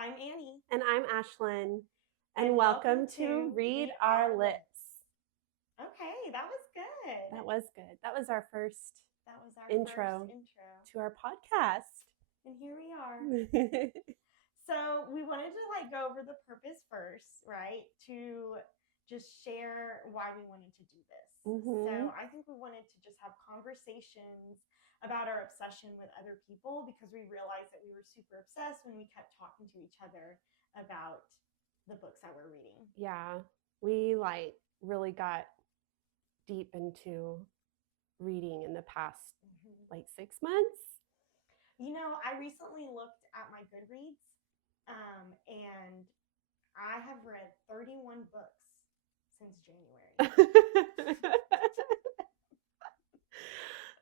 I'm Annie. And I'm Ashlyn. And welcome to Read Our Lips. Okay, that was good. That was good. That was our first intro to our podcast. And here we are. So we wanted to go over the purpose first, right? To just share why we wanted to do this. Mm-hmm. So I think we wanted to just have conversations about our obsession with other people because we realized that we were super obsessed when we kept talking to each other about the books that we're reading. Yeah, we really got deep into reading in the past 6 months. You know, I recently looked at my Goodreads and I have read 31 books since January.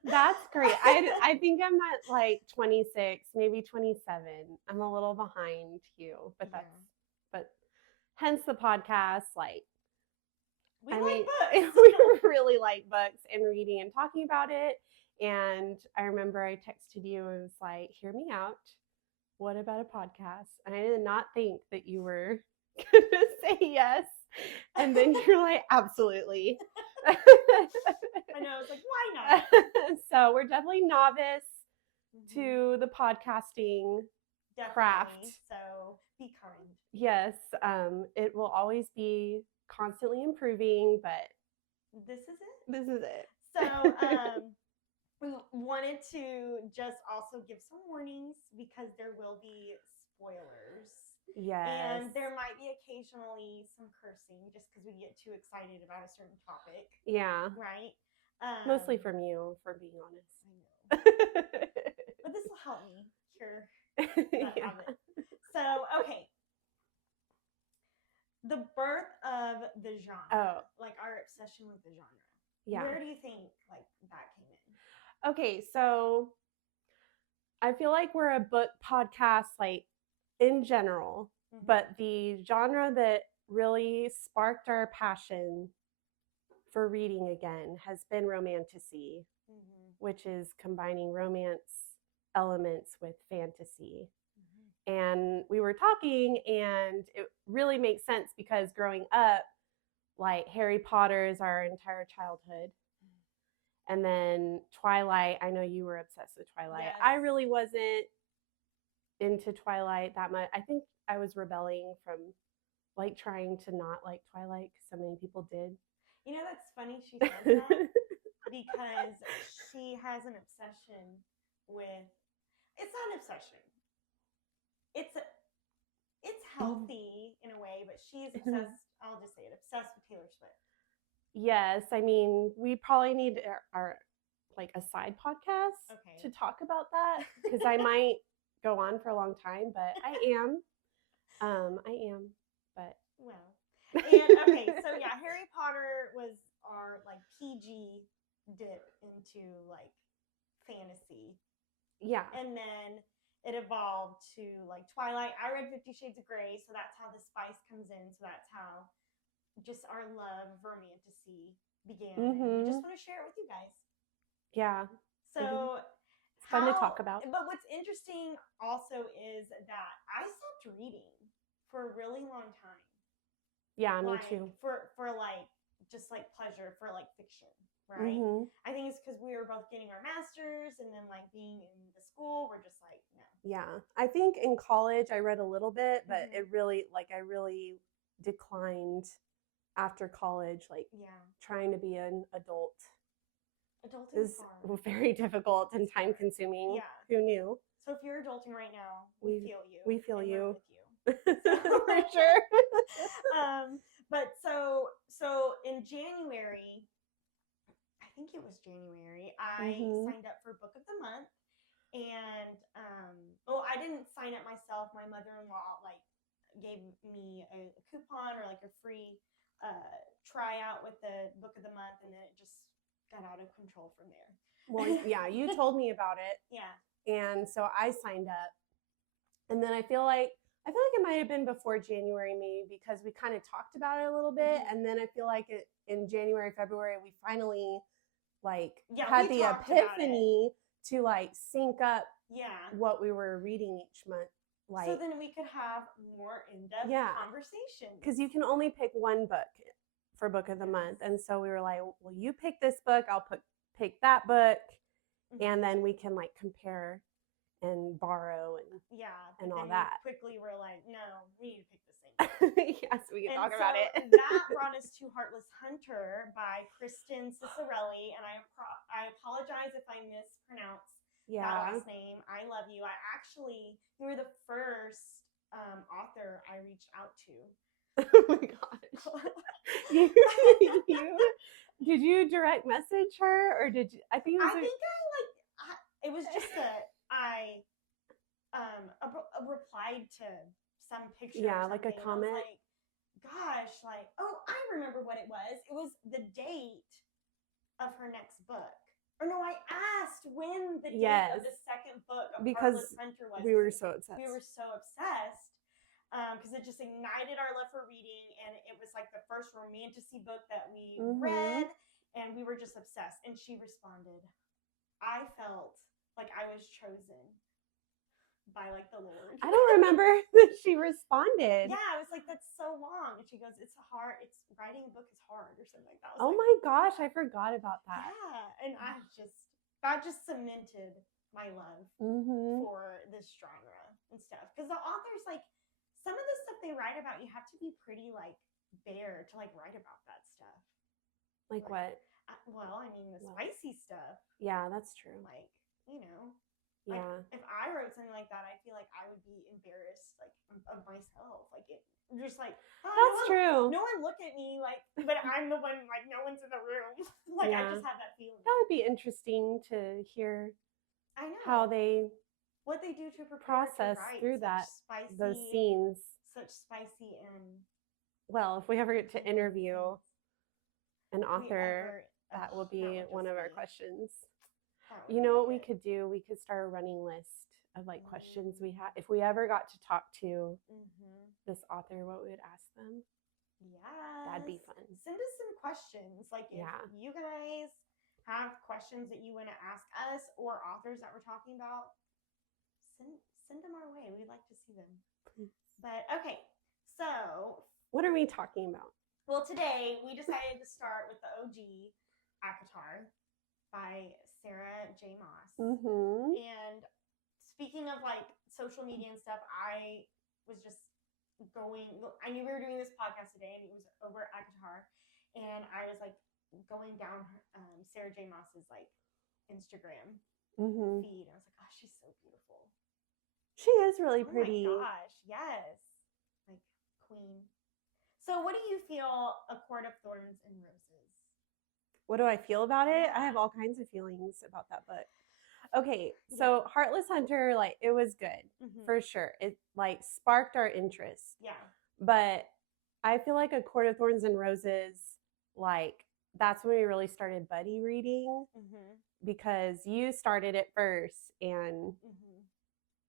That's great. I think I'm at 26, maybe 27. I'm a little behind you, but but hence the podcast. We like books. We really like books and reading and talking about it. And I remember I texted you and was like, hear me out. What about a podcast? And I did not think that you were going to say yes. And then you're like, absolutely. I know. I was like, why not? So we're definitely novice to the podcasting craft. So be kind. Yes. It will always be constantly improving, but this is it. This is it. So we wanted to just also give some warnings because there will be spoilers. Yes. And there might be occasionally some cursing just because we get too excited about a certain topic. Yeah. Right? Mostly from you, for being honest. I know. But this will help me cure that habit. So, okay. The birth of the genre. Oh. Our obsession with the genre. Yeah. Where do you think that came in? Okay, so I feel like we're a book podcast in general, but the genre that really sparked our passion for reading again has been romantasy, which is combining romance elements with fantasy. And we were talking, and it really makes sense because growing up, Harry Potter is our entire childhood. And then Twilight, I know you were obsessed with Twilight. Yes. I really wasn't into Twilight that much. I think I was rebelling from trying to not like Twilight because so many people did. You know, that's funny she says that because she has an obsession with, it's not an obsession. It's healthy in a way, but she's obsessed, I'll just say it, obsessed with Taylor Swift. Yes, I mean, we probably need our a side podcast to talk about that because I might go on for a long time, but I am, but well. And okay, so yeah, Harry Potter was our PG dip into fantasy. Yeah. And then it evolved to Twilight. I read 50 Shades of Grey, so that's how the spice comes in. So that's how just our love of romantasy began. We just want to share it with you guys. Yeah. So it's fun to talk about. But what's interesting also is that I stopped reading for a really long time. Yeah, me too. For just pleasure, for fiction, right? I think it's because we were both getting our masters and then being in the school, we're just no. Yeah, I think in college I read a little bit, but it really I really declined after college. Trying to be an adult. Adulting is very difficult and time consuming. Yeah. Who knew? So if you're adulting right now, we feel you. We feel you. We're with you. For sure. But so in January, I think it was January, I signed up for Book of the Month. And I didn't sign up myself. My mother-in-law gave me a coupon or a free tryout with the Book of the Month, and then it just got out of control from there. Well, yeah, you told me about it. Yeah. And so I signed up. And then I feel like it might have been before January, maybe, because we kind of talked about it a little bit. And then I feel like in January, February, we finally had the epiphany to sync up what we were reading each month. like, so then we could have more in-depth conversations. Because you can only pick one book for book of the month. And so we were like, well, you pick this book, I'll pick that book, and then we can like compare and borrow and all that. Quickly we're like, no, we need to pick the same book. Yes, we can talk about it. That brought us to Heartless Hunter by Kristen Cicerelli, and I apologize if I mispronounce that last name. I love you. You were the first author I reached out to. Oh my gosh. Did you direct message her, or did you? I think it was just I replied to some picture. Yeah, like a comment. I was like, gosh, like, oh, I remember what it was. It was the date of her next book. Or no, I asked when the date of the second book of Heartless Hunter was. We were so obsessed. We were so obsessed. Because it just ignited our love for reading, and it was like the first romantasy book that we read, and we were just obsessed. And she responded. I felt like I was chosen by like the Lord. I don't remember that she responded. Yeah, I was like, that's so long. And she goes, it's hard. Writing a book is hard, or something like that. Oh my gosh, I forgot about that. Yeah, and that just cemented my love for this genre and stuff. Because the authors, like, some of the stuff they write about, you have to be pretty like bare to like write about that stuff. Like what? Well, I mean, the spicy stuff. Yeah, that's true. Like, you know. Yeah. Like, if I wrote something like that, I feel like I would be embarrassed, like, of myself. Like, just like, that's true. No one look at me, like, but I'm the one, like, no one's in the room. Like, I just have that feeling. That would be interesting to hear. I know how they what they do to process through those scenes. Such spicy and. Well, if we ever get to interview an author, that will be one of our questions. You know what we could do? We could start a running list of like questions we have. If we ever got to talk to this author, what we would ask them. Yeah. That'd be fun. Send us some questions. Like if you guys have questions that you want to ask us or authors that we're talking about, send them our way. We'd like to see them. Please. But okay, so. What are we talking about? Well, today we decided to start with the OG ACOTAR by Sarah J. Maas. And speaking of like social media and stuff, I was just I knew we were doing this podcast today, and it was over at ACOTAR, and I was like going down Sarah J. Maas's like Instagram feed, and I was like, oh, she's so beautiful. She is really pretty. Oh my gosh, yes, like queen. So what do you feel A Court of Thorns and Roses? What do I feel about it? I have all kinds of feelings about that book. Okay, so Heartless Hunter, like, it was good, for sure. It, like, sparked our interest. Yeah. But I feel like A Court of Thorns and Roses, like, that's when we really started buddy reading, because you started it first, and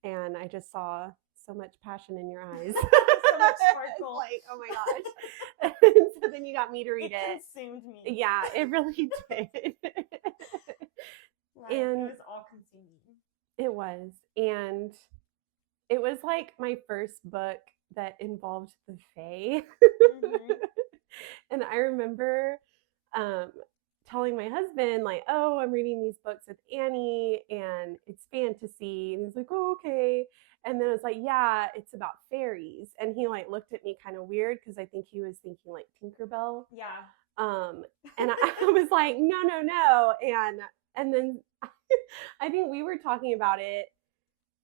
I just saw so much passion in your eyes. So much sparkle. Like, oh my gosh. So then you got me to read it. It consumed me. Yeah, it really did. Like, and it was all consuming. It was. And it was like my first book that involved the Fae. And I remember telling my husband, like, oh, I'm reading these books with Annie and it's fantasy. And he's like, oh, okay. And then I was like, yeah, it's about fairies. And he like looked at me kind of weird because I think he was thinking like Tinkerbell. Yeah. And I was like, no. And then I think we were talking about it,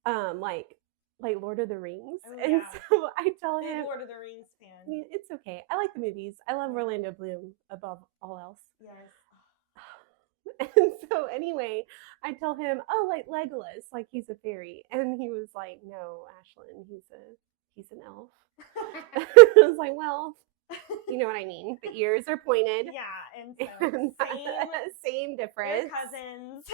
like Lord of the Rings. Oh, and so I tell him, Lord of the Rings fan. Yeah, it's okay. I like the movies. I love Orlando Bloom above all else. Yes. And so anyway, I tell him, oh, like Legolas, like he's a fairy. And he was like, no, Ashlyn, he's an elf. I was like, well, you know what I mean. The ears are pointed. Yeah, and so same difference. They're cousins.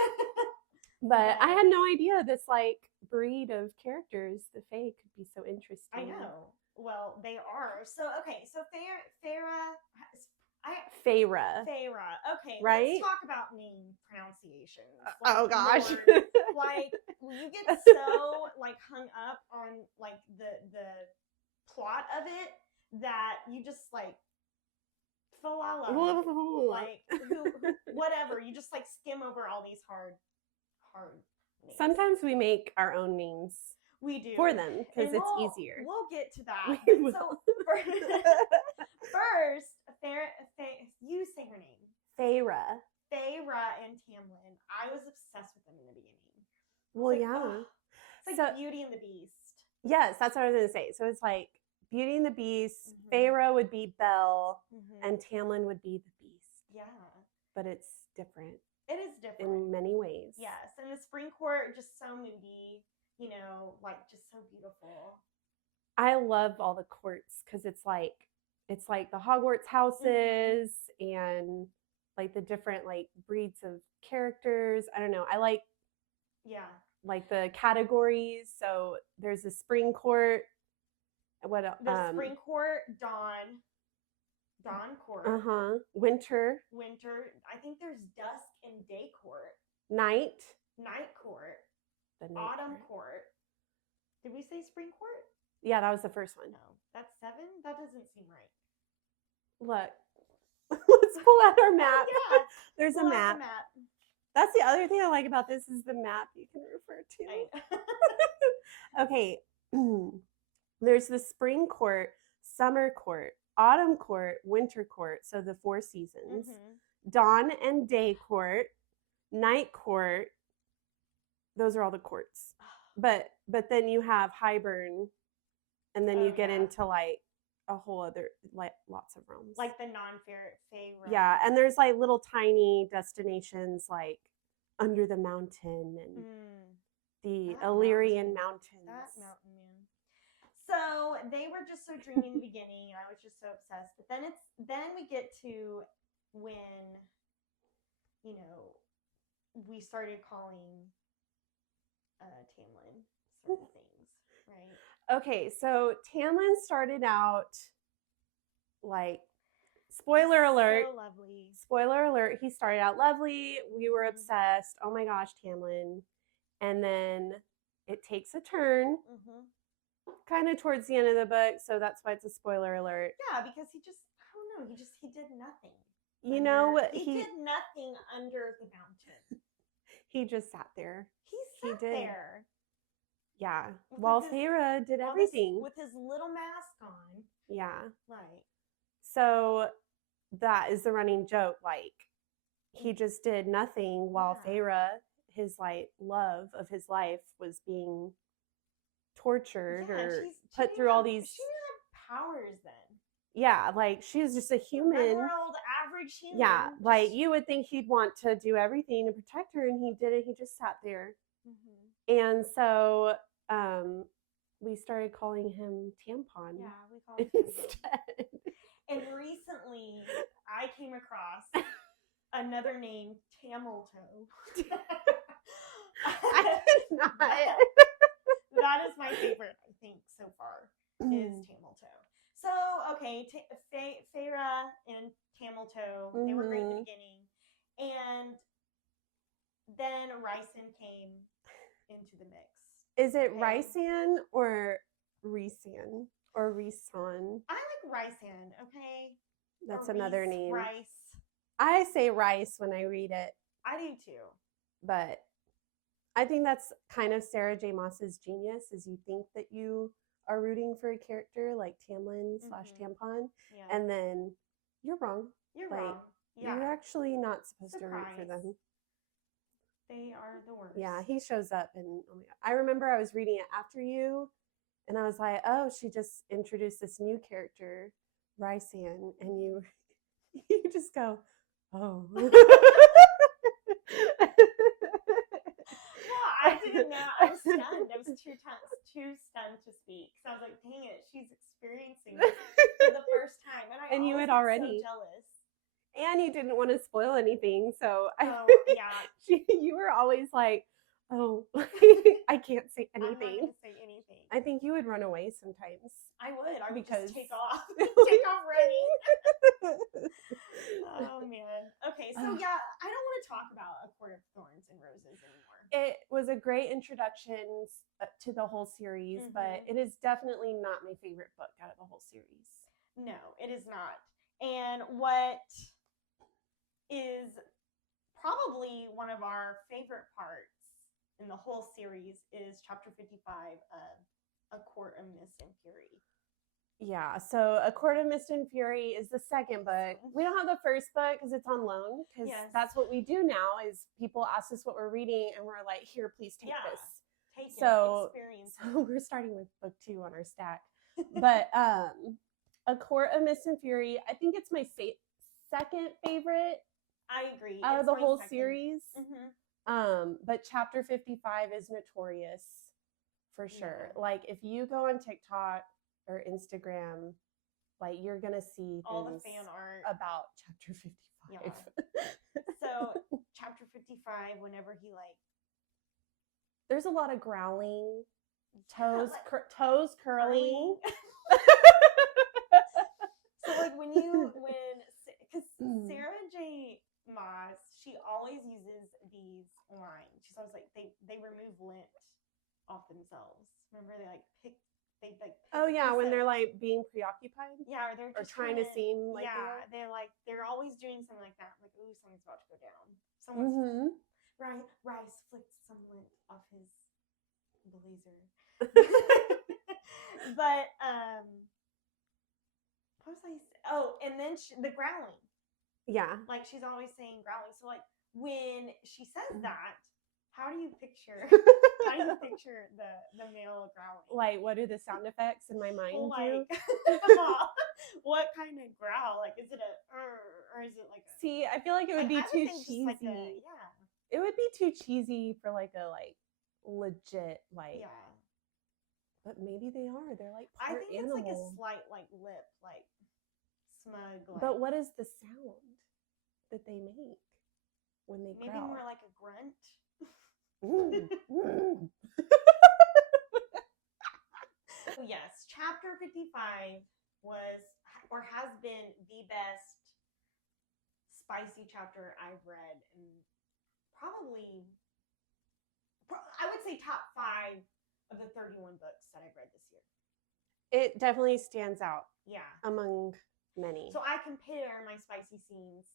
But I had no idea this like breed of characters, the Fae, could be so interesting. I know. Well, they are. So okay, so Farah, Feyre. Okay, right? let's talk about name pronunciations. Oh gosh. Like you get so like hung up on like the plot of it that you just like like who whatever, you just like skim over all these hard names. Sometimes we make our own names. We do for them because it's easier. We'll get to that. So first, you say her name. Feyre and Tamlin. I was obsessed with them in the beginning. Well, yeah. It's like Beauty and the Beast. Yes, that's what I was going to say. So it's like Beauty and the Beast. Feyre would be Belle, and Tamlin would be the Beast. Yeah. But it's different. It is different. In many ways. Yes. And the Spring Court, just so moody, you know, like just so beautiful. I love all the courts because it's like the Hogwarts houses and like the different like breeds of characters. I don't know. I like like the categories. So there's the Spring Court. What else? The Spring Court, Dawn Court. Winter. I think there's Dusk and Day Court. Night Court. The Autumn Court. Did we say Spring Court? Yeah, that was the first one. No, that's 7? That doesn't seem right. Look. Let's pull out our map. Yeah. There's a map. That's the other thing I like about this is the map you can refer to. Okay. There's the Spring Court, Summer Court, Autumn Court, Winter Court, so the 4 seasons. Dawn and Day Court, Night Court. Those are all the courts. But then you have Highburn, and then you get into like a whole other, like lots of realms. Like the non-fair realm. Yeah, and there's like little tiny destinations like Under the Mountain and the Illyrian Mountains. That mountain, man. So they were just so dreamy in the beginning, and I was just so obsessed. But then we get to when, you know, we started calling Tamlin certain things, right? Okay, so Tamlin started out like, spoiler alert. So lovely. Spoiler alert, he started out lovely. We were obsessed. Oh my gosh, Tamlin. And then it takes a turn kind of towards the end of the book, so that's why it's a spoiler alert. Yeah, because he did nothing. You know, he did nothing under the mountain. He just sat there. He sat there. Yeah. While Feyre did everything. With his little mask on. Yeah. Right. So that is the running joke. Like, he just did nothing while Feyre, his like love of his life, was being tortured or put through all these. She didn't have powers then. Yeah, like she's just a human. World average human. Yeah, like you would think he'd want to do everything to protect her, and he didn't. He just sat there. And so we started calling him Tampon. Yeah, we called him instead. And recently, I came across another name, Tameltoe. I did not. That is my favorite, I think, so far, is Tameltoe. So, okay, Feyre and Tameltoe, they were great in the beginning. And then Rhysand came into the mix. Is it Rhysand or Rhysand or Rhysand? I like Rhysand, okay? That's another name. Rice. I say Rice when I read it. I do too. But I think that's kind of Sarah J. Maas's genius, is you think that you are rooting for a character like Tamlin / Tampon, and then you're wrong. You're wrong. Yeah. You're actually not supposed to root for them. They are the worst. Yeah, he shows up, and oh my God. I remember I was reading it after you, and I was like, oh, she just introduced this new character, Rhysand, and you just go, oh. I didn't know. I was stunned. I was too stunned to speak. So I was like, dang it, she's experiencing it for the first time. And you had already. So jealous. And you didn't want to spoil anything. So yeah. You were always like, Oh, I can't say I'm not anything. going to say anything. I think you would run away sometimes. I would because just take off. Take off running. Oh, man. Okay, so yeah, I don't want to talk about A Court of Thorns and Roses anymore. It was a great introduction to the whole series, but it is definitely not my favorite book out of the whole series. No, it is not. And what is probably one of our favorite parts in the whole series is chapter 55 of A Court of Mist and Fury. Yeah, so A Court of Mist and Fury is the second book. We don't have the first book because it's on loan, because that's what we do now is people ask us what we're reading and we're like, here, please take this. Take so, it, experience so we're starting with book 2 on our stack. But A Court of Mist and Fury, I think it's my second favorite. I agree. Out of the whole series. But chapter 55 is notorious for sure. Like if you go on TikTok or Instagram, like you're gonna see all the fan art about chapter 55. So chapter 55, whenever he there's a lot of growling, toes curling. So like because Sarah J. Maas, she always uses these lines. She's always like they remove lint off themselves. Remember they pick oh yeah, when they're like being preoccupied. Yeah, or they're just trying to seem like they're always doing something like that. Like, ooh, something's about to go down. Someone's Rice flicked some lint off his blazer. But what was I saying? Oh, and then the growling. Yeah. Like she's always saying growling. So like when she says that, how do you picture the male growling? Like what do the sound effects in my mind do? What kind of growl? Like is it or is it like a... See, I feel like it would be too cheesy. It would be too cheesy for like a legit But maybe they are. They're like part I think animal. It's like a slight lip smug. But what is the sound that they make when they maybe growl? More like a grunt. Yes, chapter 55 was or has been the best spicy chapter I've read, and probably I would say top 5 of the 31 books that I've read this year. It definitely stands out. Yeah. Among many. So I compare my spicy scenes,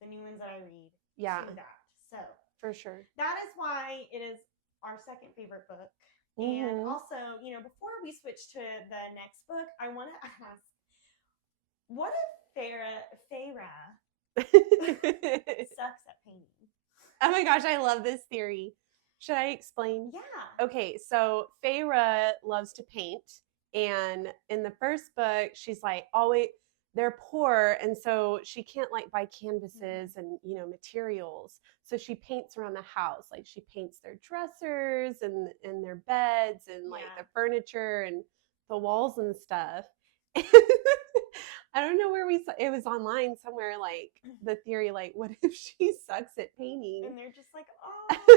the new ones that I read, to that. So for sure. That is why it is our second favorite book. And also, before we switch to the next book, I want to ask, what if Feyre sucks at painting? Oh my gosh, I love this theory. Should I explain? Yeah. Okay, so Feyre loves to paint. And in the first book, she's like, always, they're poor. And so she can't buy canvases and, materials. So she paints around the house. Like she paints their dressers and their beds and the furniture and the walls and stuff. I don't know where it was online somewhere, the theory, what if she sucks at painting? And they're just like, oh, that's so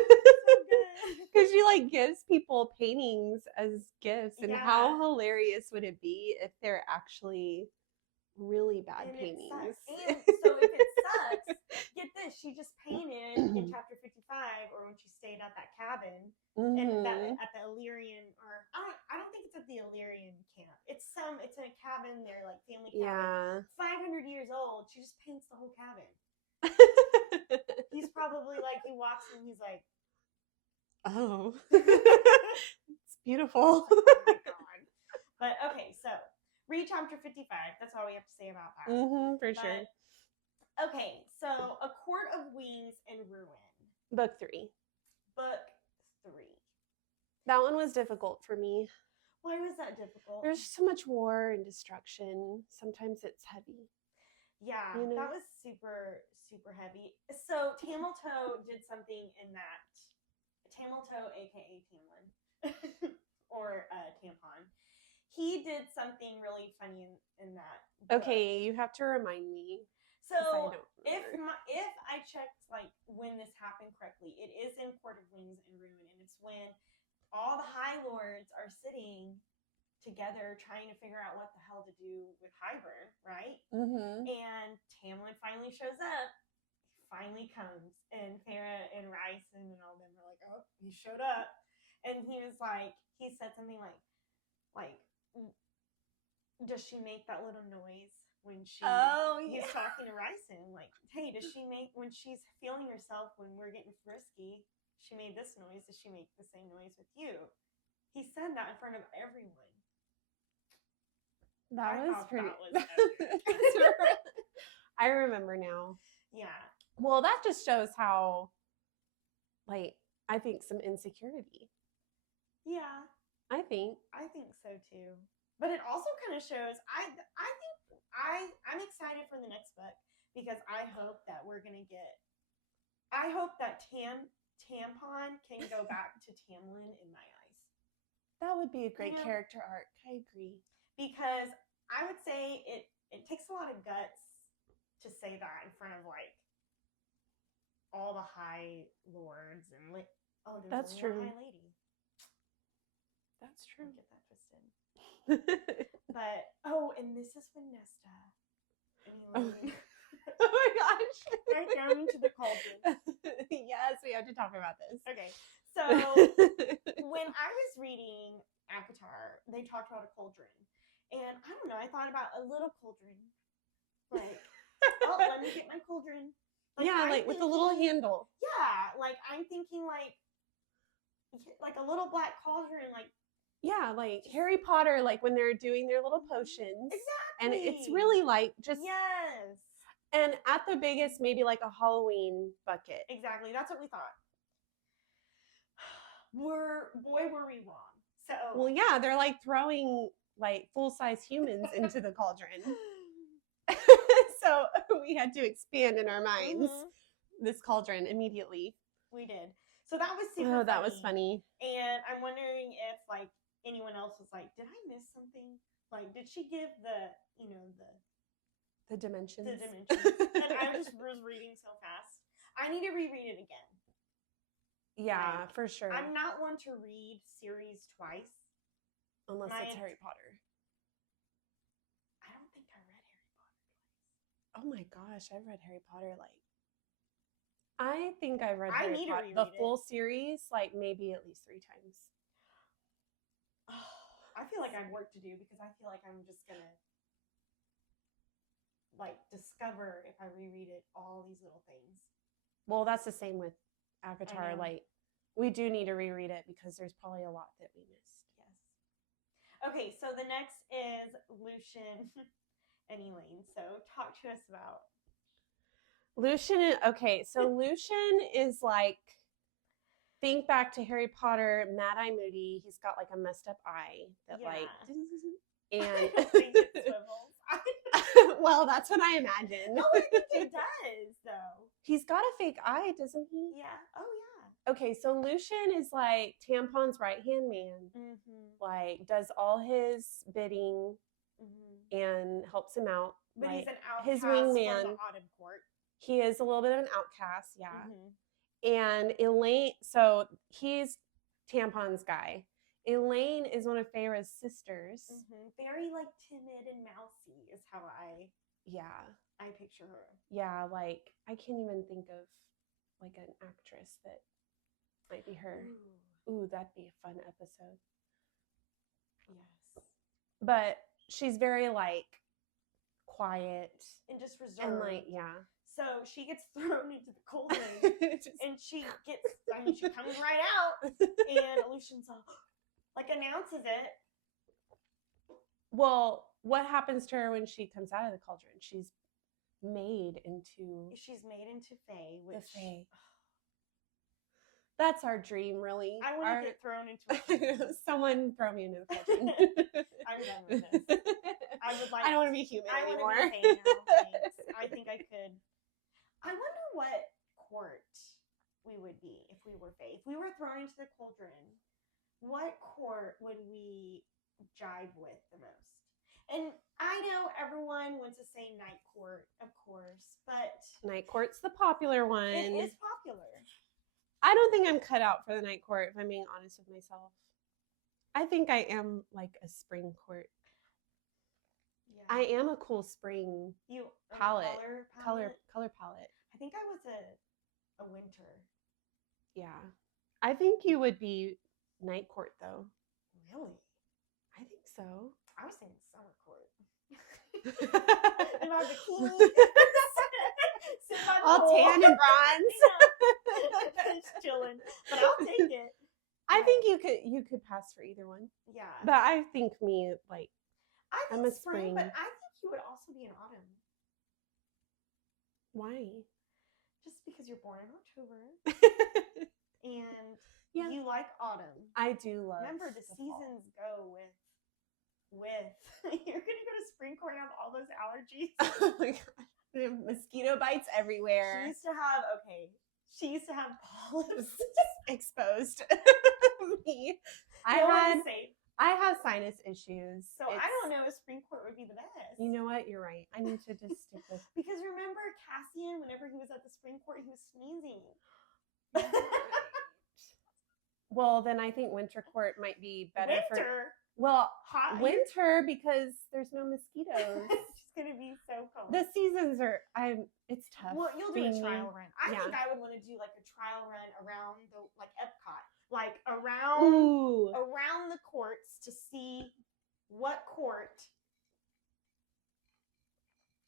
good. Because she gives people paintings as gifts. And how hilarious would it be if they're actually really bad paintings? And so if it sucks, get this, she just painted in chapter 55, or when she stayed at that cabin, and at the Illyrian, or I don't think it's at the Illyrian camp. It's a cabin, their family cabin. 500 years old. She just paints the whole cabin. He's probably he walks in, he's like, oh, it's beautiful. Oh my God. But okay, so read chapter 55. That's all we have to say about that. For sure. Okay, so A Court of Wings and Ruin. Book 3. That one was difficult for me. Why was that difficult? There's so much war and destruction. Sometimes it's heavy. Yeah, that was super, super heavy. So Tamilto did something in that. Tamilto, aka Tamlin, or Tampon. He did something really funny in that book. Okay, you have to remind me. So if I checked like when this happened correctly, it is in Court of Wings and Ruin, and it's when all the High Lords are sitting together trying to figure out what the hell to do with Hybern, right? Mm-hmm. And Tamlin finally shows up. He finally comes, and Farah and Rice and all them are like, "Oh, he showed up," and he said something like, does she make that little noise when he's talking to Ryson? Like, hey, does she make when she's feeling herself when we're getting frisky? She made this noise. Does she make the same noise with you? He said that in front of everyone. That was pretty. I remember now. Yeah. Well, that just shows how, like, I think some insecurity. Yeah. I think so too. But it also kind of shows. I'm excited for the next book because I hope that we're gonna get. I hope that Tampon can go back to Tamlin in my eyes. That would be a great character arc. I agree. Because I would say it takes a lot of guts to say that in front of like all the High Lords and like that's true. High Lady. That's true. Don't get that twisted. But and this is when Nesta and Elaine oh my gosh. right down into the cauldron. Yes, we have to talk about this. Okay. So when I was reading ACOTAR, they talked about a cauldron. And I don't know, I thought about a little cauldron. Like, let me get my cauldron. Like with a little handle. Yeah, like I'm thinking like a little black cauldron, like yeah, like Harry Potter, like when they're doing their little potions. Exactly. And it's really like just yes. And at the biggest, maybe like a Halloween bucket. Exactly. That's what we thought. Were we wrong. So well, yeah, they're like throwing like full-size humans into the cauldron. So we had to expand in our minds this cauldron immediately. We did. So that was super that was funny. And I'm wondering if like anyone else was like, did I miss something? Like, did she give the dimensions? The dimensions. And I just was reading so fast. I need to reread it again. Yeah, like, for sure. I'm not one to read series twice. Unless it's Harry Potter. I don't think I read Harry Potter twice. Oh my gosh, I've read Harry Potter I think I read Harry Potter, the full series like maybe at least 3 times. I feel like I have work to do because I feel like I'm just gonna like discover if I reread it all these little things. Well, that's the same with ACOTAR. Like we do need to reread it because there's probably a lot that we missed. Yes. Okay, so the next is Lucian and Elaine. So talk to us about Lucian. Okay, so Lucian is like, think back to Harry Potter, Mad-Eye Moody. He's got like a messed up eye that like, and I don't think it swivels. well, that's what I imagine. No, I think it does though. He's got a fake eye, doesn't he? Yeah. Oh yeah. Okay, so Lucian is like Tampon's right-hand man. Like does all his bidding and helps him out. But like, he's an outcast his wingman. from the Autumn Court. He is a little bit of an outcast, yeah. And Elaine, so he's Tampon's guy. Elaine is one of Farah's sisters. Very like timid and mousy is how I picture her. Yeah, like I can't even think of like an actress that might be her. Ooh, that'd be a fun episode. Yes. But she's very like quiet and just reserved. And like, yeah. So she gets thrown into the cauldron and she comes right out and Lucian's like announces it. Well, what happens to her when she comes out of the cauldron? She's made into Fae. The Fae. That's our dream, really. I want to get thrown into a someone throw me into the cauldron. I'm done with this. I don't want to be human anymore. I want to be Fae now. Thanks. I think I could. I wonder what court we would be if we were Fae. If we were thrown into the cauldron, what court would we jive with the most? And I know everyone wants to say Night Court, of course, but Night Court's the popular one. it is popular. I don't think I'm cut out for the Night Court, if I'm being honest with myself. I think I am like a spring court. Yeah. I am a cool spring palette. Color palette. I think I was a winter. Yeah. I think you would be Night Court though. Really? I think so. I was saying summer court. In my bikini. All tan and bronze. Just chilling. But I'll take it. I think you could pass for either one. Yeah. But I think I'm a spring. But I think you would also be an autumn. Why? Just because you're born in October. And you like autumn. I do love. Remember, the seasons go with you're gonna go to spring court and have all those allergies. Oh my god. Mosquito bites everywhere. She used to have polyps exposed. Me. I have sinus issues. So I don't know if spring court would be the best. You know what? You're right. I need to just stick with. Because remember Cassian, whenever he was at the spring court, he was sneezing. Well, then I think winter court might be better hot winter because there's no mosquitoes. It's just gonna be so cold. The seasons are it's tough. Well, you'll do a trial run. I think I would want to do like a trial run around the Epcot. Like around the courts to see what court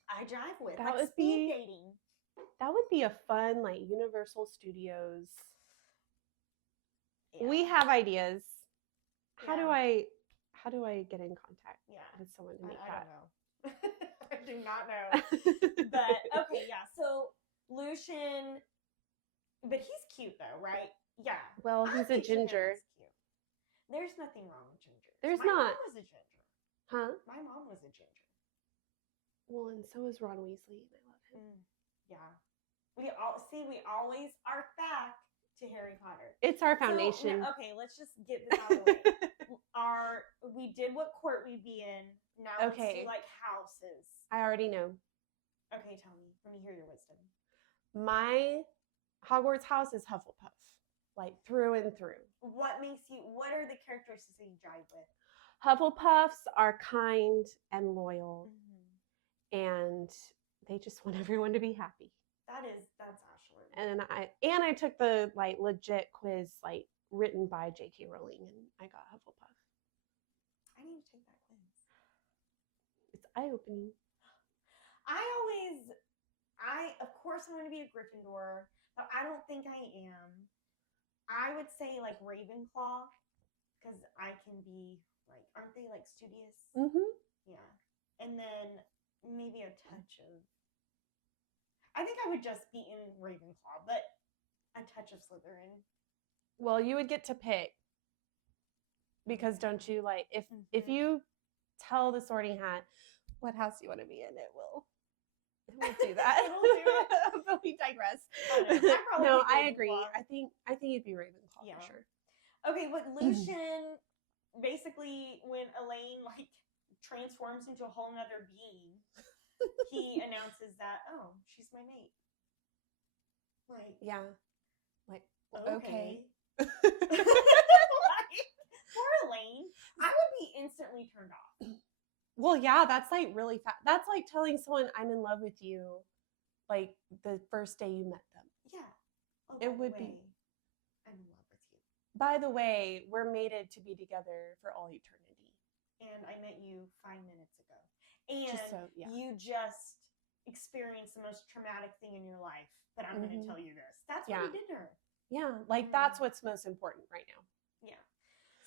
I drive with. That would speed dating. That would be a fun Universal Studios. Yeah. We have ideas. How do I get in contact with someone to make that? I don't know. I do not know. But okay, yeah. So Lucian, but he's cute though, right? Yeah. Well, he's a ginger. Cute. There's nothing wrong with ginger. There's not. My mom was a ginger. Huh? My mom was a ginger. Well, and so is Ron Weasley, and I love him. Yeah. We always arc back to Harry Potter. It's our foundation. So, okay, let's just get this out of the way. We did what court we'd be in. Now let's do houses. I already know. Okay, tell me. Let me hear your wisdom. My Hogwarts house is Hufflepuff. Through and through. What are the characteristics that you jive with? Hufflepuffs are kind and loyal. And they just want everyone to be happy. That's Ashley. And I took the legit quiz written by J.K. Rowling and I got Hufflepuff. I need to take that quiz. It's eye-opening. Of course I want to be a Gryffindor, but I don't think I am. I would say Ravenclaw, because I can be aren't they studious? Mm-hmm. Yeah. And then maybe a touch of, I think I would just be in Ravenclaw, but a touch of Slytherin. Well, you would get to pick, because don't you if you tell the Sorting Hat what house you want to be in, it will do that. It will do it. But we digress. I agree. I think you'd be Ravenclaw for sure. Okay, but Lucian basically, when Elaine transforms into a whole nother being, he announces that, she's my mate. Okay. Poor Elaine. I would be instantly turned off. Well, yeah, that's really fast. That's like telling someone I'm in love with you, the first day you met them. Yeah. It would be. I'm in love with you. By the way, we're mated to be together for all eternity. And I met you 5 minutes ago. And you just experienced the most traumatic thing in your life, but I'm going to tell you this. That's what he did to her. Yeah, that's what's most important right now. Yeah.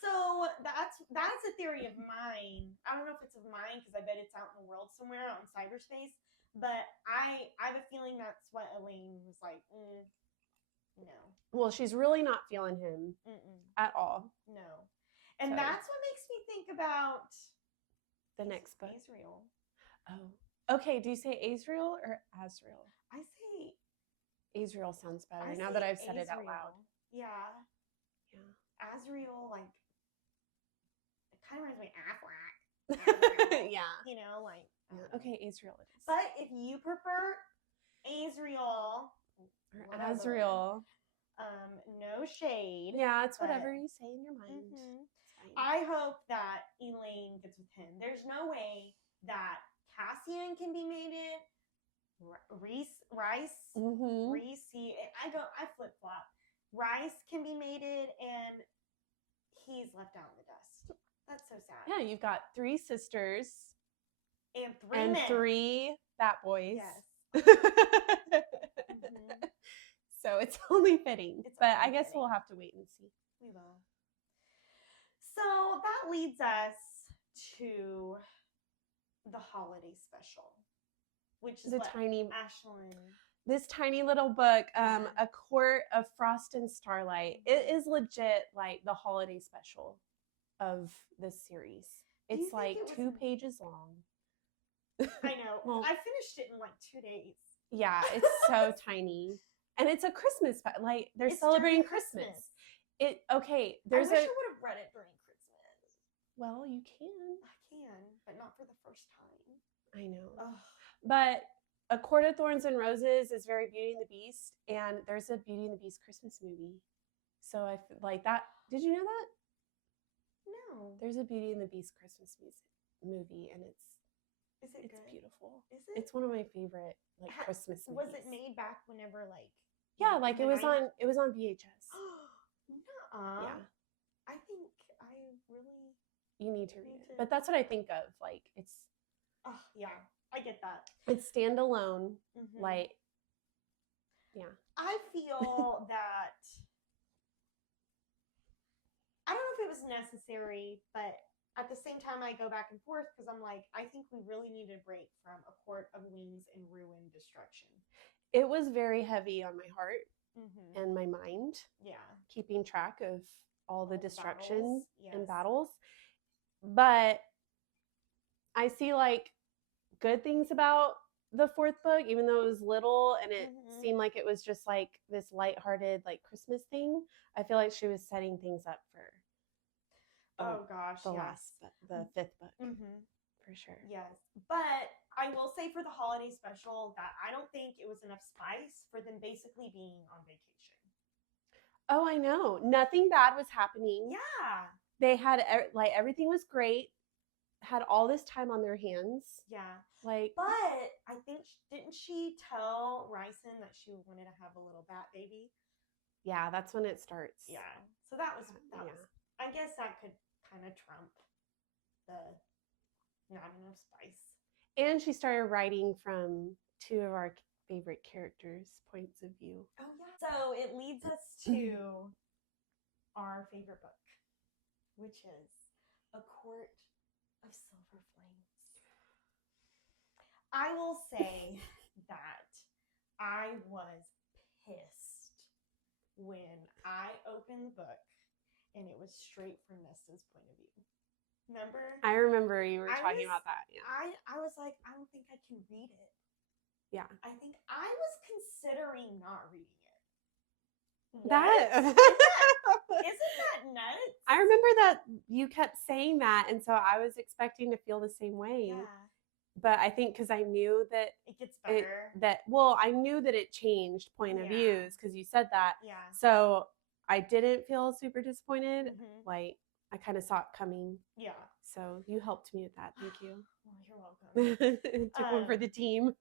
So that's a theory of mine. I don't know if it's of mine because I bet it's out in the world somewhere out in cyberspace. But I have a feeling that's what Elaine was like. No. Well, she's really not feeling him at all. No. And that's what makes me think about the next book. Azriel. Oh. Okay, do you say Azriel or Azriel? I say Azriel sounds better now that I've said it out loud. Yeah. Azriel, it kind of reminds me of Aflac. Yeah. You know, like. Okay, Azriel it is. But if you prefer Azriel or Azriel, no shade. Yeah, it's whatever you say in your mind. Mm-hmm. I hope that Elaine gets with him. There's no way that Cassian can be mated. Rice, I flip flop. Rice can be mated, and he's left out in the dust. That's so sad. Yeah, you've got 3 sisters and 3 men. 3 fat boys. Yes. So it's only fitting. But I guess we'll have to wait and see. We will. So that leads us to the holiday special, which is Ashlyn. This tiny little book, A Court of Frost and Starlight. It is legit like the holiday special of this series. It's like 2 pages long. I know. Well, I finished it in like 2 days. Yeah, it's so tiny. And it's a Christmas, like they're celebrating Christmas. I wish I would have read it during Christmas. Well, you can. I can, but not for the first time. I know. Ugh. But A Court of Thorns and Roses is very Beauty and the Beast, and there's a Beauty and the Beast Christmas movie. So I like that. Did you know that? No. There's a Beauty and the Beast Christmas movie, and it's beautiful. Is it? It's one of my favorite Christmas movies. Was it made back whenever Yeah, like it was on VHS. Nuh-uh. Yeah. I think I really. You need to read it, but that's what I think of. Like it's. Oh yeah, I get that. It's standalone, yeah. I feel that. I don't know if it was necessary, but at the same time, I go back and forth because I'm like, I think we really need a break from A Court of Wings and Ruin Destruction. It was very heavy on my heart and my mind. Yeah. Keeping track of all the destruction and yes. battles. But I see good things about the 4th book, even though it was little and it seemed like it was just this lighthearted Christmas thing. I feel like she was setting things up for the 5th book. For sure. Yes. But I will say for the holiday special that I don't think it was enough spice for them basically being on vacation. Oh, I know. Nothing bad was happening. Yeah. They had everything was great. Had all this time on their hands. Yeah. But I think, didn't she tell Ryson that she wanted to have a little bat baby? Yeah, that's when it starts. Yeah. So that was I guess that could kind of trump the not enough spice. And she started writing from 2 of our favorite characters' points of view. Oh yeah. So it leads us to our favorite book, which is A Court of Silver Flames. I will say that I was pissed when I opened the book and it was straight from Nesta's point of view. Remember? I remember you were talking about that. Yeah. I was like, I don't think I can read it. Yeah. I think I was considering not reading it. That isn't that nuts? I remember that you kept saying that, and so I was expecting to feel the same way. Yeah. But I think because I knew that it gets better. I knew that it changed point of views because you said that. Yeah. So I didn't feel super disappointed. I kind of saw it coming. Yeah. So you helped me with that. Thank you. Well, you're welcome. Took one for the team.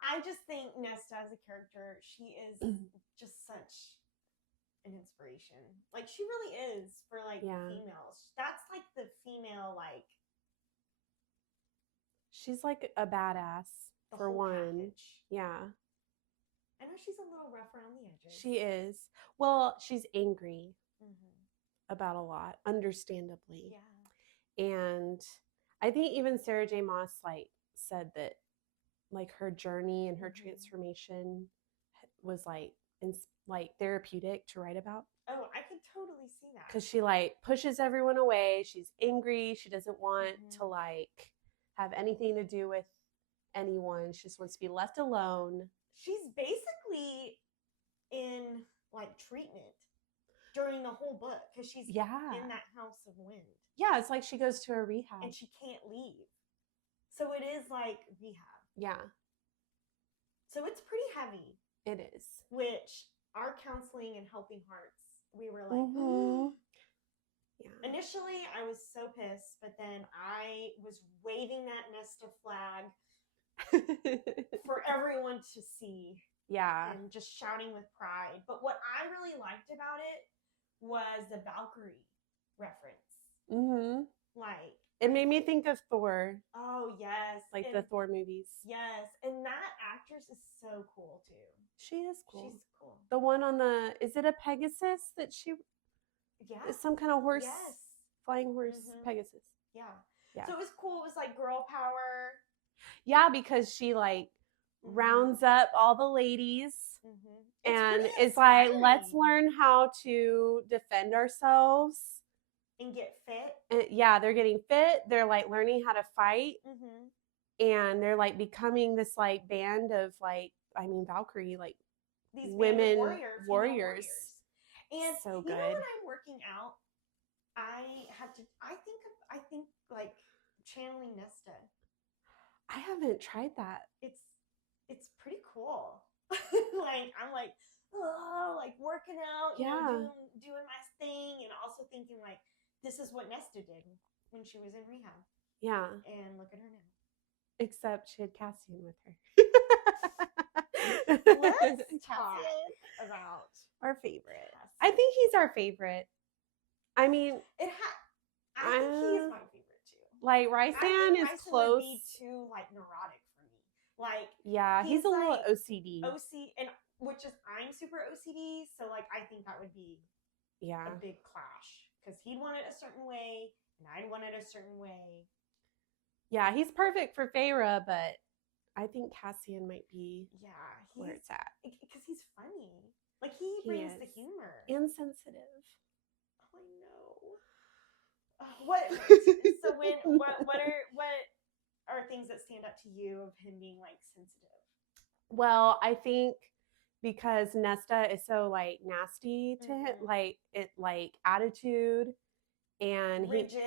I just think Nesta as a character, she is just such an inspiration. She really is for females. That's the female she's a badass for one. Package. Yeah. I know she's a little rough around the edges. She is. Well, she's angry about a lot, understandably. Yeah. And I think even Sarah J. Maas said that her journey and her transformation was therapeutic to write about. Oh, I could totally see that. Because she pushes everyone away. She's angry. She doesn't want to have anything to do with anyone. She just wants to be left alone. She's basically in treatment during the whole book because she's in that house of wind. Yeah, it's like she goes to a rehab and she can't leave. So it is like rehab. Yeah. So it's pretty heavy. It is. Which our counseling and helping hearts, we were like, yeah. Initially, I was so pissed, but then I was waving that Nesta flag for everyone to see. Yeah. And just shouting with pride. But what I really liked about it was the Valkyrie reference. Mm-hmm. Like, it made me think of Thor. Oh, yes. Like the Thor movies. Yes. And that actress is so cool, too. She is cool. She's cool. The one on is it a Pegasus that she... Yeah. Is some kind of horse? Yes. Flying horse Pegasus. Yeah. Yeah. So it was cool. It was like girl power. Yeah, because she like rounds up all the ladies and is like, let's learn how to defend ourselves. And get fit. And yeah, they're getting fit. They're like learning how to fight. And they're like becoming this like band of like, I mean, Valkyrie, like these women warriors. And so you good. know, when I'm working out, I think like channeling Nesta. I haven't tried that. It's pretty cool. Like I'm like, oh, like working out, you know, doing my thing, and also thinking like, this is what Nesta did when she was in rehab. Yeah. And look at her now. Except she had Cassian with her. Let's talk about our favorite. I think he's our favorite. I mean, I think he's my favorite too. Like Rysand is close. Would be too like neurotic for me. Like yeah, he's a little like OCD. And which is I'm super OCD, so like I think that would be a big clash because he'd want it a certain way and I'd want it a certain way. Yeah, he's perfect for Feyre, but I think Cassian might be where it's at because he's funny. Like he brings the humor. Insensitive. I know. What are things that stand out to you of him being like sensitive? Well, I think because Nesta is so like nasty to him, like it like attitude and rigid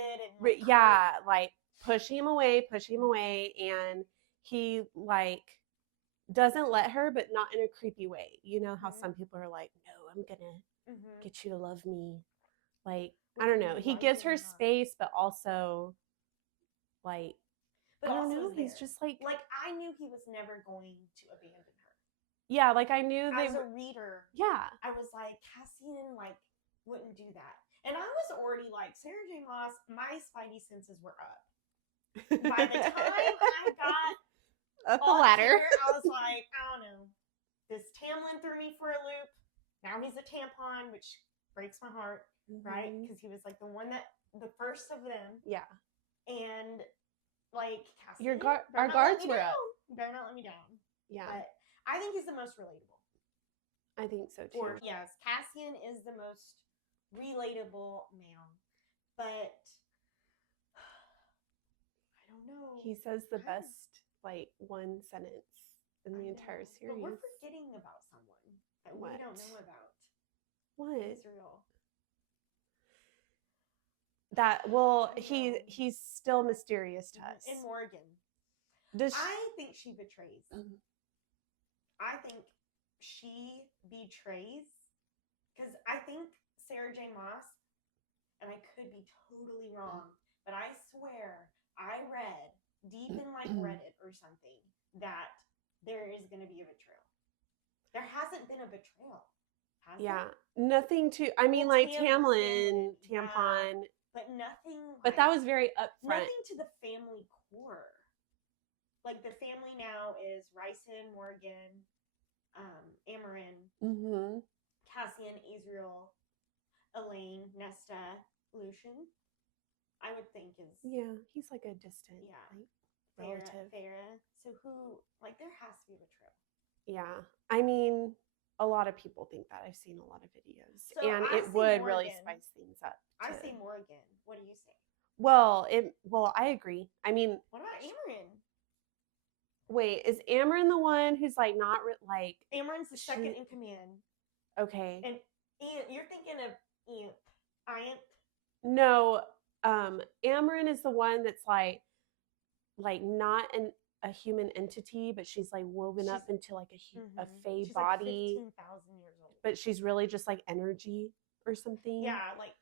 like pushing him away, and he like doesn't let her, but not in a creepy way. You know how some people are like, no, I'm gonna get you to love me. Like, I don't know. He gives her space, but also like, I don't know. He's just like I knew he was never going to abandon her. Yeah, like I knew as a reader. Yeah, I was like, Cassian like wouldn't do that, and I was already like, Sarah J. Maas. My spidey senses were up. By the time I got up the ladder, I was like, I don't know. This Tamlin threw me for a loop. Now he's a tampon, which breaks my heart, right? Because he was like the first of them. Yeah. And like Cassian, our guards were up. You better not let me down. Yeah. But I think he's the most relatable. I think so too. Yes, Cassian is the most relatable male. But I don't know. He says the best like one sentence in the entire series. But we're forgetting about someone that we don't know about. What? Israel. He's still mysterious to us. And Morgan. I think she betrays. I think she betrays because I think Sarah J. Maas, and I could be totally wrong, but I swear I read deep in like Reddit or something that there is going to be a betrayal. There hasn't been a betrayal. Has there? Nothing to. I mean, like Tamlin, tampon. But nothing. But that was very upfront. Nothing to the family core. Like the family now is Rysand, Morgan, Amarin, Cassian, Azriel, Elaine, Nesta, Lucian. I would think is he's like a distant relative. Feyre. So who there has to be a betrayal. Yeah, I mean, a lot of people think that. I've seen a lot of videos, and it would really spice things up. I say Morgan. What do you say? Well, I agree. I mean, what about Amarin? Wait, is Amarin the one who's like not like? Amarin's the second in command. Okay. And you're thinking of Iant? No, Amarin is the one that's like like not a human entity, but she's like woven up into like a fae she's body. Like 15,000 years old. But she's really just like energy or something. Yeah, like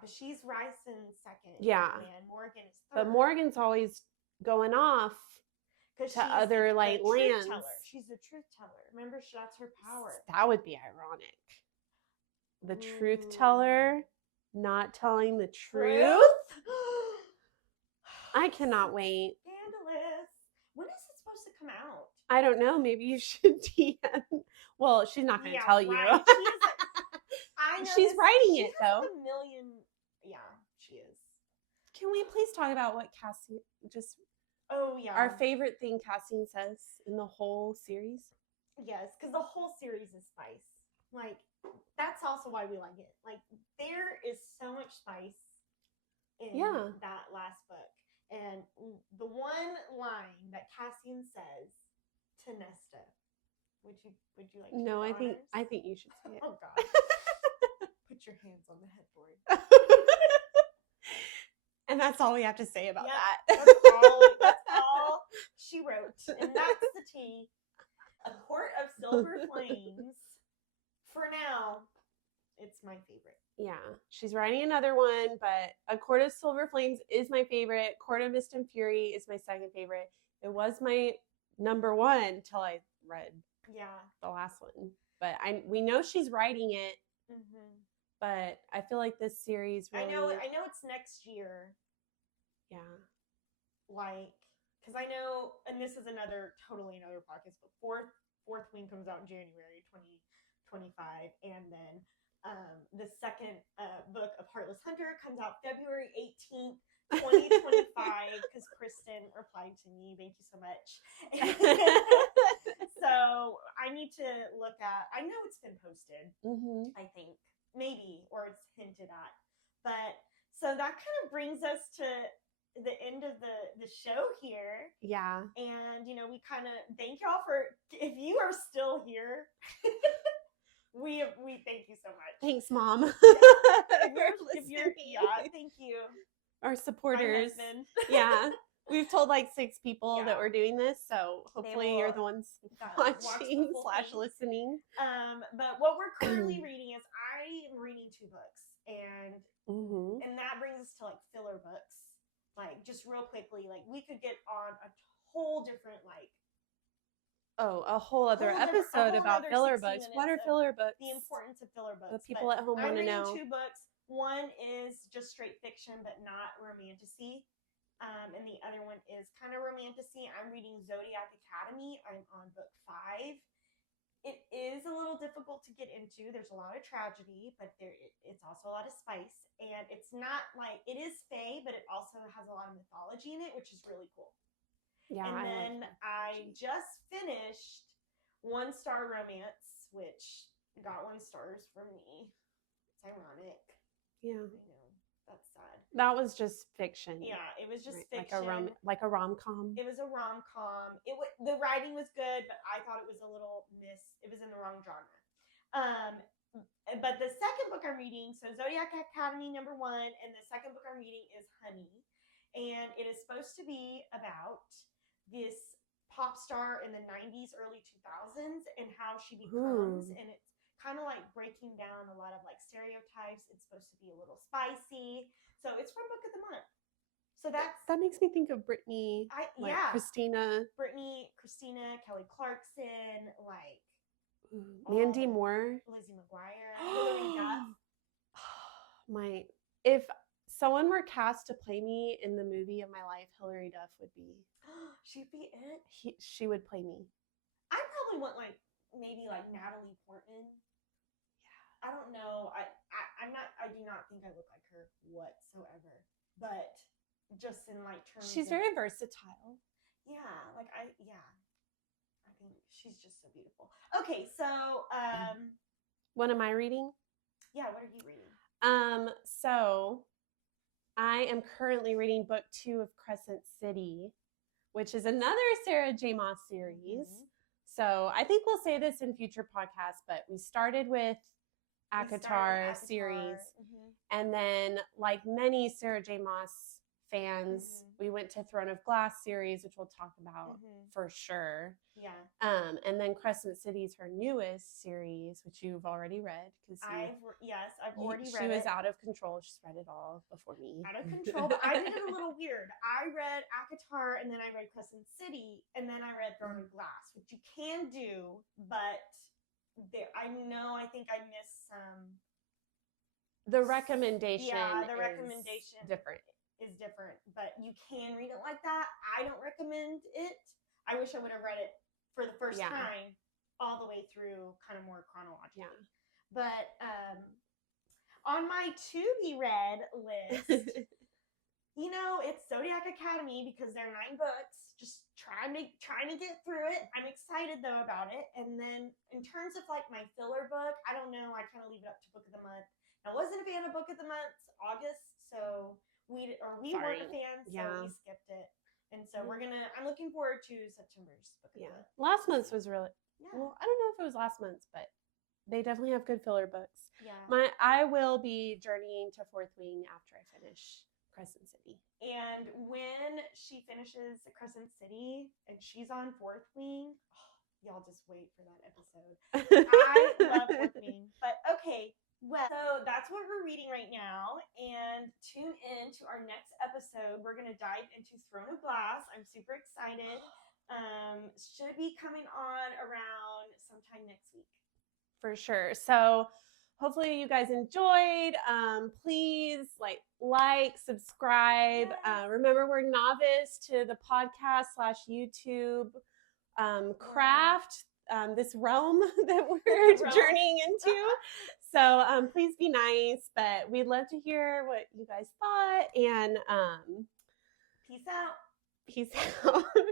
but she's Ryson second. Yeah. And Morgan is third. But Morgan's always going off to other like lands. Truth teller. She's the truth teller. Remember, that's her power. That would be ironic. The truth teller not telling the truth. I cannot wait. Scandalous. When is it supposed to come out? I don't know. Maybe you should DM. Well, she's not going to tell you. Right. I know she's writing it though. A million. Yeah, she is. Can we please talk about what Cassie just? Oh yeah. Our favorite thing Cassian says in the whole series. Yes, because the whole series is spice. Like that's also why we like it. Like there is so much spice in that last book. And the one line that Cassian says to Nesta, would you like to No, I think you should say it. Oh God. Put your hands on the headboard. And that's all we have to say about that. That's all she wrote. And that's the tea. A Court of Silver Flames. For now, it's my favorite. Yeah, she's writing another one, but A Court of Silver Flames is my favorite. Court of Mist and Fury is my second favorite. It was my number one till I read the last one. But we know she's writing it. But I feel like this series really... I know it's next year. Yeah. Like, because I know, and this is totally another podcast, but Fourth Wing comes out in January 2025, and then the second book of Heartless Hunter comes out February 18th, 2025, because Kristen replied to me. Thank you so much. So I need to look at, I know it's been posted, I think, maybe, or it's hinted at. But so that kind of brings us to the end of the show here. Yeah. And, we kind of thank y'all for, if you are still here, we thank you so much. Thanks, Mom. If you're thank you. Our supporters. Yeah. We've told like 6 people that we're doing this, so hopefully you're the ones watching / listening. But what we're currently reading is I am reading 2 books, and that brings us to like filler books. Like just real quickly, like we could get on a whole different a whole other episode about filler books. What are filler books? The importance of filler books. The people at home want to know. I'm reading 2 books. One is just straight fiction, but not romantasy. And the other one is kind of romantasy. I'm reading Zodiac Academy. I'm on book 5. It is a little difficult to get into. There's a lot of tragedy, but it's also a lot of spice. And it's not like, it is fae, but it also has a lot of mythology in it, which is really cool. Yeah. And then I just finished 1 Star Romance, which got 1 stars from me. It's ironic. Yeah. I know. That's sad. That was just fiction. Yeah, it was just fiction. Like a rom-com. It was a rom-com. The writing was good, but I thought it was a little it was in the wrong genre. But the second book I'm reading, so Zodiac Academy #1, and the second book I'm reading is Honey. And it is supposed to be about this pop star in the 90s, early 2000s, and how she becomes, and it's kind of like breaking down a lot of like stereotypes. It's supposed to be a little spicy. So it's from Book of the Month. So that makes me think of Brittany, Christina. Brittany, Christina, Kelly Clarkson, like Mandy Moore, Lizzie McGuire, Hilary Duff. If someone were cast to play me in the movie of my life, Hilary Duff would be. She'd be it. She would play me. I probably want maybe Natalie Portman. Yeah. I don't know. I do not think I look like her whatsoever. But just in terms she's very versatile. Yeah. I think she's just so beautiful. Okay, so what am I reading? Yeah, what are you reading? So I am currently reading book 2 of Crescent City, which is another Sarah J. Maas series. So I think we'll say this in future podcasts, but we started with ACOTAR series. And then, like many Sarah J. Maas fans. We went to Throne of Glass series, which we'll talk about for sure. Yeah. And then Crescent City's her newest series, which you've already read. I've already read it. She was out of control. She's read it all before me. Out of control, but I did it a little weird. I read ACOTAR, and then I read Crescent City, and then I read Throne of Glass, which you can do, but I think I missed some. The recommendation is different, but you can read it like that. I don't recommend it. I wish I would have read it for the first time all the way through, kind of more chronologically. Yeah. But on my to be read list, it's Zodiac Academy because there are 9 books. Just trying to get through it. I'm excited though about it. And then in terms of like my filler book, I don't know. I kind of leave it up to book of the month. I wasn't a fan of book of the month August, so we weren't a fan, so we skipped it. And so I'm looking forward to September's book of the month. Last month's was really, well, I don't know if it was last month's, but they definitely have good filler books. Yeah. I will be journeying to Fourth Wing after I finish Crescent City. And when she finishes Crescent City and she's on Fourth Wing, y'all just wait for that episode. I love Fourth Wing. But okay, well, so that's what we're reading right now. And tune in to our next episode. We're going to dive into Throne of Glass. I'm super excited. Should be coming on around sometime next week. For sure. So hopefully you guys enjoyed. Please like, subscribe. Remember, we're novice to the podcast / YouTube craft, this realm that we're journeying into. So please be nice, but we'd love to hear what you guys thought. And peace out. Peace out.